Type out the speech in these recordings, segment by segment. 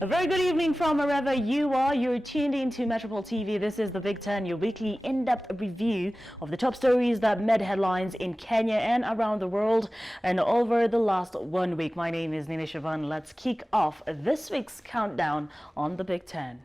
A very good evening from wherever you are. You're tuned into Metropol TV. This is the Big 10, your weekly in-depth review of the top stories that made headlines in Kenya and around the world and over the last 1 week. My name is Nina Shavan. Let's kick off this week's countdown on the Big 10.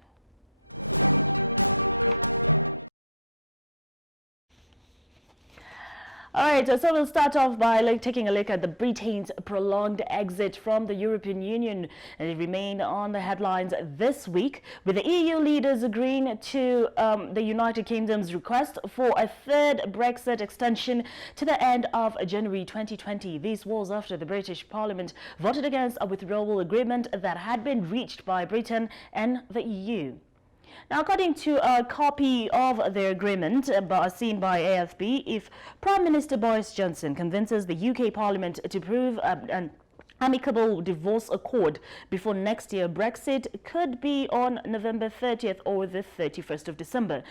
All right, so we'll start off by taking a look at the Britain's prolonged exit from the European Union. And it remained on the headlines this week, with the EU leaders agreeing to the United Kingdom's request for a third Brexit extension to the end of January 2020. This was after the British Parliament voted against a withdrawal agreement that had been reached by Britain and the EU. Now, according to a copy of the agreement seen by AFP, if Prime Minister Boris Johnson convinces the UK Parliament to approve an amicable divorce accord before next year, Brexit could be on November 30th or the 31st of December.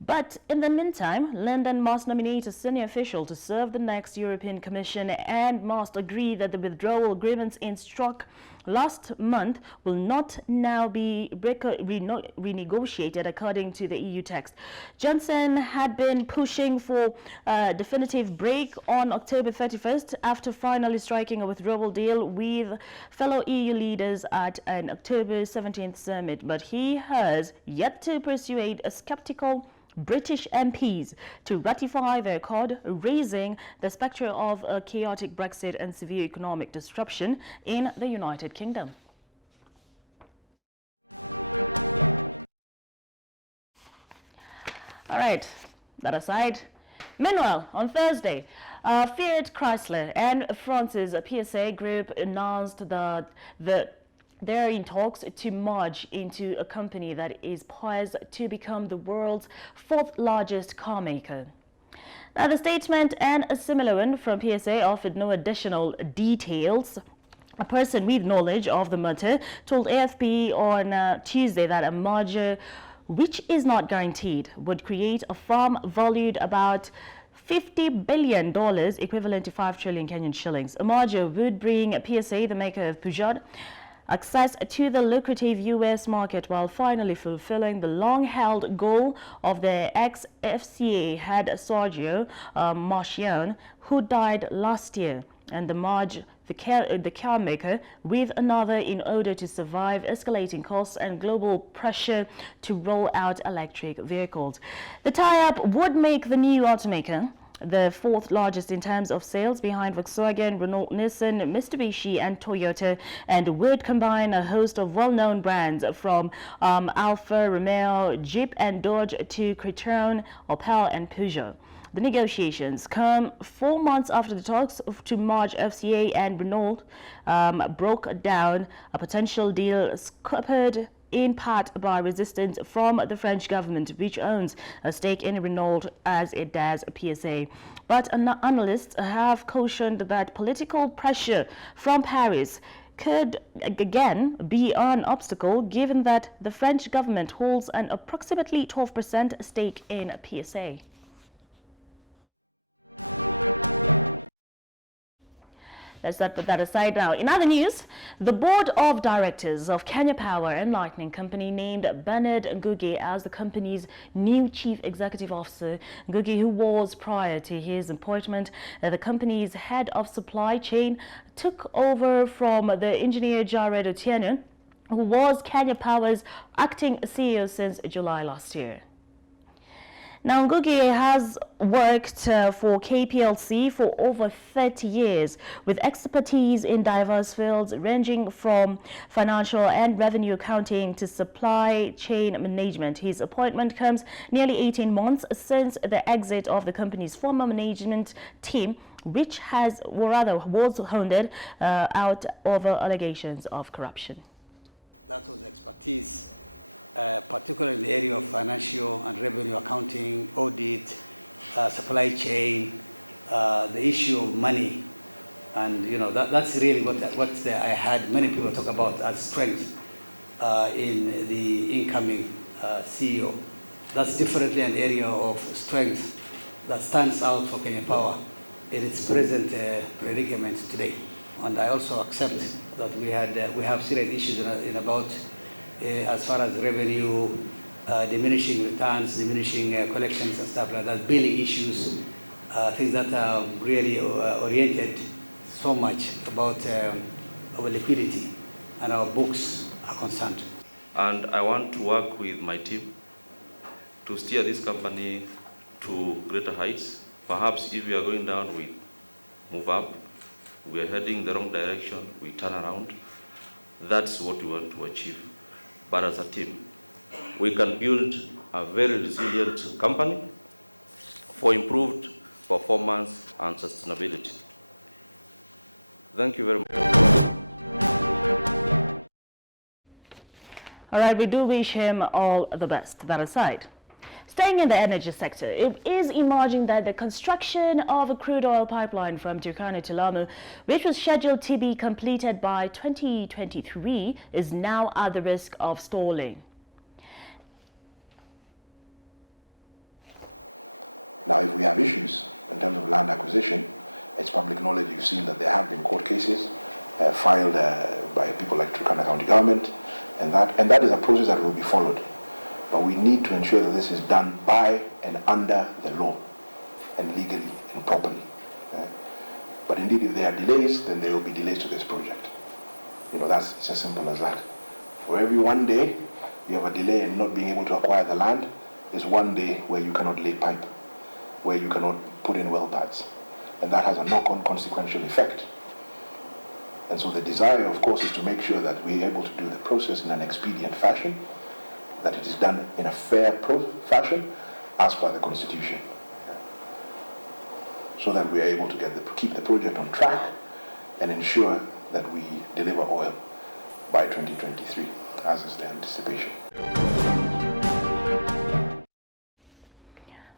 But in the meantime, London must nominate a senior official to serve the next European Commission and must agree that the withdrawal agreements struck last month will not now be renegotiated according to the EU text. Johnson had been pushing for a definitive break on October 31st after finally striking a withdrawal deal with fellow EU leaders at an October 17th summit, but he has yet to persuade a skeptical British MPs to ratify the accord, raising the spectre of a chaotic Brexit and severe economic disruption in the United Kingdom. All right, that aside. Meanwhile, on Thursday, Fiat Chrysler and France's PSA Group announced that they're in talks to merge into a company that is poised to become the world's fourth largest car maker. Now, the statement and a similar one from PSA offered no additional details. A person with knowledge of the matter told AFP on Tuesday that a merger, which is not guaranteed, would create a firm valued about $50 billion, equivalent to 5 trillion Kenyan shillings. A merger would bring PSA, the maker of Peugeot, access to the lucrative U.S. market while finally fulfilling the long-held goal of the ex-FCA head Sergio Marchionne, who died last year, and the merge the car maker with another in order to survive escalating costs and global pressure to roll out electric vehicles. The tie-up would make the new automaker the fourth largest in terms of sales, behind Volkswagen, Renault, Nissan, Mitsubishi and Toyota, and would combine a host of well-known brands from Alfa Romeo, Jeep and Dodge to Citroën, Opel and Peugeot. The negotiations come 4 months after the talks to merge FCA and Renault broke down, a potential deal scuppered in part by resistance from the French government, which owns a stake in Renault as it does PSA. But analysts have cautioned that political pressure from Paris could again be an obstacle, given that the French government holds an approximately 12% stake in PSA. Let's put that aside now. In other news, the board of directors of Kenya Power and Lighting Company named Bernard Ngugi as the company's new chief executive officer. Ngugi, who was prior to his appointment the company's head of supply chain, took over from the engineer Jared Otieno, who was Kenya Power's acting CEO since July last year. Now, Ngugi has worked for KPLC for over 30 years, with expertise in diverse fields ranging from financial and revenue accounting to supply chain management. His appointment comes nearly 18 months since the exit of the company's former management team, which was hounded out over allegations of corruption. That was expertise. Particularly in the area of financial and revenue accounting, audit, supply chain, the issue of money, and that's really what I had many people talk about as strength in the incoming CEO. That's definitely an area of strength that stands out for Kenya Power in its present predicament today. And I also accept that we have serious issues in about as far as revenue, diminishing returns, diminishing collections and stuff like that, billing issues, things that are really oriented so much about our liquidity and our books are concerned. And I want to work with my team to steer this company to greater heights. Perhaps if we are going down, we move up. We are heading the wrong direction, we turn around. That's what we want to achieve. But as a team, we can build a very resilient company for improved performance and sustainability. Thank you very much. All right, we do wish him all the best. That aside, staying in the energy sector, it is emerging that the construction of a crude oil pipeline from Turkana to Lamu, which was scheduled to be completed by 2023, is now at the risk of stalling. Now, if we have issues in terms of land acquisition, it's public knowledge. You've seen that there have been court cases filed by people like Turkana County Government, and that is a process that will be followed. But we need to ensure that this is done by and under the law and legally and properly. But indeed, if there are delays, then there will be delays to this project. It's as simple as that. For every one day you have a delay in not being able to acquire the land, is one day where you cannot lay pipe, where you cannot put in well pads. And that has a knock-on consequential effect. And so the desire, of course, is to make sure that we're able to do the process in an expedient fashion, that it is done in a fair fashion as per the Constitution, so that we are able to keep the project on track and ensure that we deliver oil by 2023, as is the anticipation.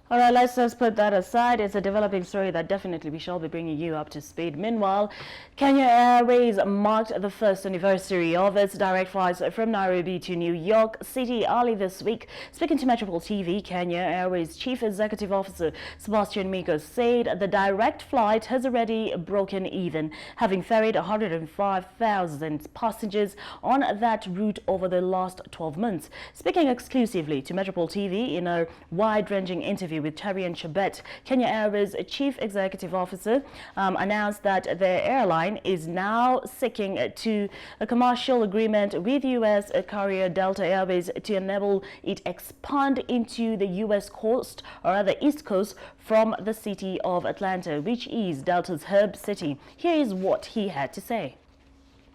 All right, let's just put that aside. It's a developing story that definitely we shall be bringing you up to speed. Meanwhile, Kenya Airways marked the first anniversary of its direct flights from Nairobi to New York City early this week. Speaking to Metropol TV, Kenya Airways Chief Executive Officer Sebastian Miko said the direct flight has already broken even, having ferried 105,000 passengers on that route over the last 12 months. Speaking exclusively to Metropol TV in a wide-ranging interview with Terry and Chabet, Kenya Airways Chief Executive Officer announced that the airline is now seeking to a commercial agreement with U.S. carrier Delta Airways to enable it expand into the U.S. coast, or rather East Coast, from the city of Atlanta, which is Delta's hub city. Here is what he had to say.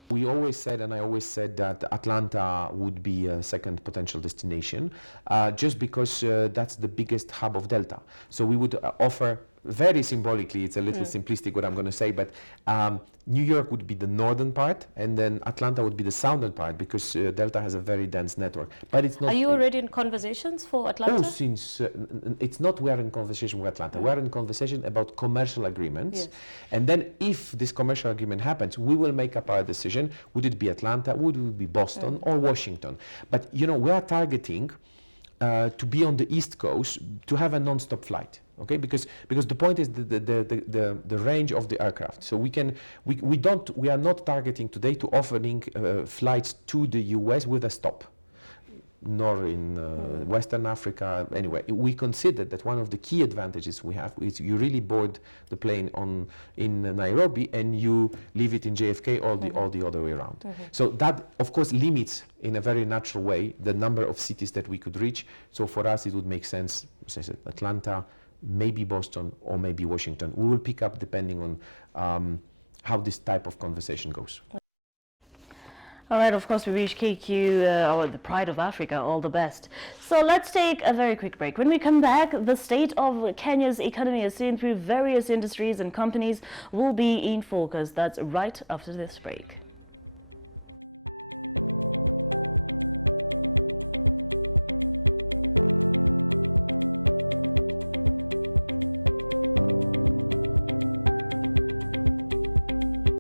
We always said, and I always said, that Atlanta would be a second potential destination, just because that's the biggest hub of Delta. So we would offer, very symbolically, it's a little simplistic what I'm going to say, but New York would be the northern part, and then Atlanta would be the southern part, because Delta has a very dense network. But it's not. Are you already in conversations for Atlanta? Oh, since it's not we are in conversation with Atlanta. We are in conversation about commercial agreements. Yes. And then if this commercial agreement happens, we will make up our decision. Would it be Atlanta? Would it be Boston or Washington? But we are targeting to be on the East Coast, to have a non-stop flight. Okay, because the point is the range of the aircraft. So we are not targeting today to offering flights to the US with a stop, nor in Western Africa. Anyway, we consider that one of the key advantages we have is you really board the plane in Nairobi and you leave it in JFK all the other way around. So that, of course, limits in a very natural way the number of cities that we could reach. So for us, it would make sense, as I said, Atlanta, maybe Boston, or maybe Washington. We will pick up depending on how this type of conversation goes. All right, of course, we wish KQ, or the Pride of Africa, all the best. So let's take a very quick break. When we come back, the state of Kenya's economy as seen through various industries and companies will be in focus. That's right after this break.